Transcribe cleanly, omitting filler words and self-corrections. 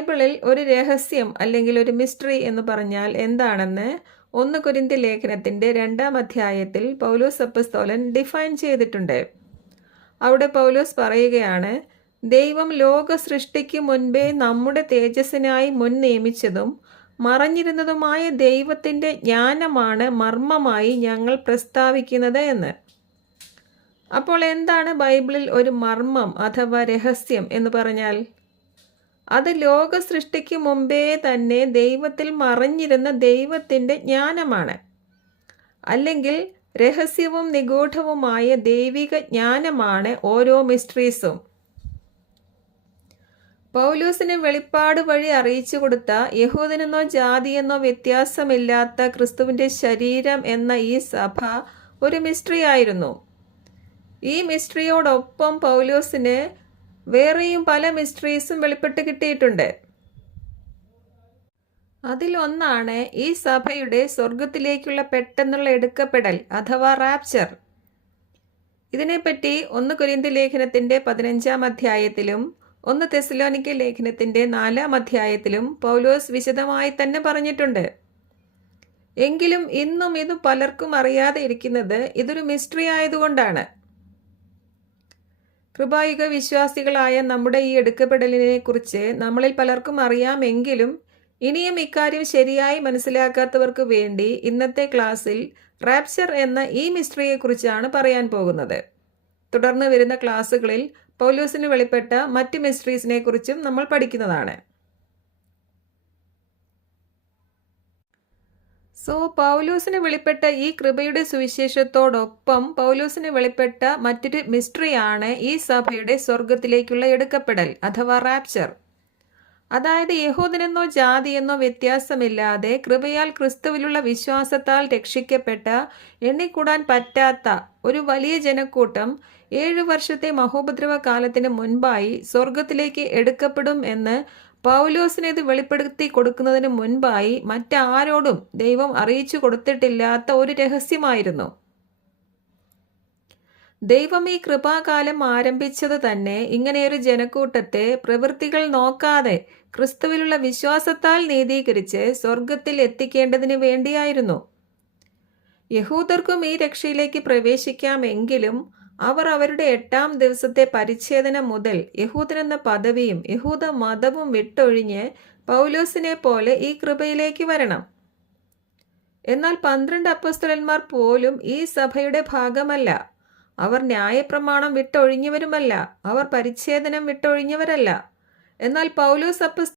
ബൈബിളിൽ ഒരു രഹസ്യം അല്ലെങ്കിൽ ഒരു മിസ്റ്ററി എന്ന് പറഞ്ഞാൽ എന്താണെന്ന് 1 കൊരിന്ത്യർ ലേഖനത്തിൻ്റെ 2-ാം അധ്യായത്തിൽ പൗലോസ് അപ്പോസ്തലൻ ഡിഫൈൻ ചെയ്തിട്ടുണ്ട്. അവിടെ പൗലോസ് പറയുകയാണ്, ദൈവം ലോക സൃഷ്ടിക്ക് മുൻപേ നമ്മുടെ തേജസ്സിനായി മുൻ നിയമിച്ചതും മറഞ്ഞിരുന്നതുമായ ദൈവത്തിൻ്റെ ജ്ഞാനമാണ് മർമ്മമായി ഞങ്ങൾ പ്രസ്താവിക്കുന്നത് എന്ന്. അപ്പോൾ എന്താണ് ബൈബിളിൽ ഒരു മർമ്മം അഥവാ രഹസ്യം എന്ന് പറഞ്ഞാൽ? അത് ലോക സൃഷ്ടിക്ക് മുമ്പേ തന്നെ ദൈവത്തിൽ മറഞ്ഞിരുന്ന ദൈവത്തിൻ്റെ ജ്ഞാനമാണ്, അല്ലെങ്കിൽ രഹസ്യവും നിഗൂഢവുമായ ദൈവിക ജ്ഞാനമാണ് ഓരോ മിസ്റ്ററീസും. പൗലോസിന് വെളിപ്പാട് വഴി അറിയിച്ചു കൊടുത്ത യഹൂദനെന്നോ ജാതിയെന്നോ വ്യത്യാസമില്ലാത്ത ക്രിസ്തുവിൻ്റെ ശരീരം എന്ന ഈ സഭ ഒരു മിസ്റ്ററി ആയിരുന്നു. ഈ മിസ്റ്ററിയോടൊപ്പം പൗലോസിന് വേറെയും പല മിസ്റ്ററീസും വെളിപ്പെട്ട് കിട്ടിയിട്ടുണ്ട്. അതിലൊന്നാണ് ഈ സഭയുടെ സ്വർഗത്തിലേക്കുള്ള പെട്ടെന്നുള്ള എടുക്കപ്പെടൽ അഥവാ റാപ്ചർ. ഇതിനെപ്പറ്റി 1 കൊരിന്ത്യർ ലേഖനത്തിൻ്റെ 15-ാം അധ്യായത്തിലും 1 തെസ്സലോനിക്ക ലേഖനത്തിൻ്റെ 4-ാം അധ്യായത്തിലും പൗലോസ് വിശദമായി തന്നെ പറഞ്ഞിട്ടുണ്ട്. എങ്കിലും ഇന്നും ഇത് പലർക്കും അറിയാതെ ഇരിക്കുന്നത് ഇതൊരു മിസ്റ്ററി ആയതുകൊണ്ടാണ്. കൃപായുഗ വിശ്വാസികളായ നമ്മുടെ ഈ എടുക്കപ്പെടലിനെ കുറിച്ച് നമ്മളിൽ പലർക്കും അറിയാമെങ്കിലും ഇനിയും ഇക്കാര്യം ശരിയായി മനസ്സിലാക്കാത്തവർക്ക് വേണ്ടി ഇന്നത്തെ ക്ലാസ്സിൽ റാപ്ചർ എന്ന ഈ മിസ്റ്ററിയെക്കുറിച്ചാണ് പറയാൻ പോകുന്നത്. തുടർന്ന് വരുന്ന ക്ലാസ്സുകളിൽ പൗലോസിന് വെളിപ്പെട്ട മറ്റ് മിസ്റ്ററീസിനെ കുറിച്ചും നമ്മൾ പഠിക്കുന്നതാണ്. പൗലോസിന് വെളിപ്പെട്ട ഈ കൃപയുടെ സുവിശേഷത്തോടൊപ്പം പൗലോസിന് വെളിപ്പെട്ട മറ്റൊരു മിസ്റ്ററിയാണ് ഈ സഭയുടെ സ്വർഗത്തിലേക്കുള്ള എടുക്കപ്പെടൽ അഥവാ റാപ്ചർ. അതായത് യഹൂദനെന്നോ ജാതിയെന്നോ വ്യത്യാസമില്ലാതെ കൃപയാൽ ക്രിസ്തുവിലുള്ള വിശ്വാസത്താൽ രക്ഷിക്കപ്പെട്ട എണ്ണിക്കൂടാൻ പറ്റാത്ത ഒരു വലിയ ജനക്കൂട്ടം 7 വർഷത്തെ മഹോപദ്രവ കാലത്തിന് മുൻപായി സ്വർഗത്തിലേക്ക് എടുക്കപ്പെടും എന്ന് പൗലോസിന് ഇത് വെളിപ്പെടുത്തി കൊടുക്കുന്നതിന് മുൻപായി മറ്റാരോടും ദൈവം അറിയിച്ചു കൊടുത്തിട്ടില്ലാത്ത ഒരു രഹസ്യമായിരുന്നു. ദൈവം ഈ കൃപാകാലം ആരംഭിച്ചത് തന്നെ ഇങ്ങനെയൊരു ജനക്കൂട്ടത്തെ പ്രവൃത്തികൾ നോക്കാതെ ക്രിസ്തുവിലുള്ള വിശ്വാസത്താൽ നീതീകരിച്ച് സ്വർഗത്തിൽ എത്തിക്കേണ്ടതിന് വേണ്ടിയായിരുന്നു. യഹൂദർക്കും ഈ രക്ഷയിലേക്ക് പ്രവേശിക്കാമെങ്കിലും അവർ അവരുടെ 8-ാം ദിവസത്തെ പരിച്ഛേദന മുതൽ യഹൂദനെന്ന പദവിയും യഹൂദ മതവും വിട്ടൊഴിഞ്ഞ് പൗലോസിനെ പോലെ ഈ കൃപയിലേക്ക് വരണം. എന്നാൽ 12 അപ്പോസ്തലന്മാർ പോലും ഈ സഭയുടെ ഭാഗമല്ല. അവർ ന്യായപ്രമാണം വിട്ടൊഴിഞ്ഞവരുമല്ല. അവർ പരിച്ഛേദനം വിട്ടൊഴിഞ്ഞവരല്ല. എന്നാൽ പൗലോസ്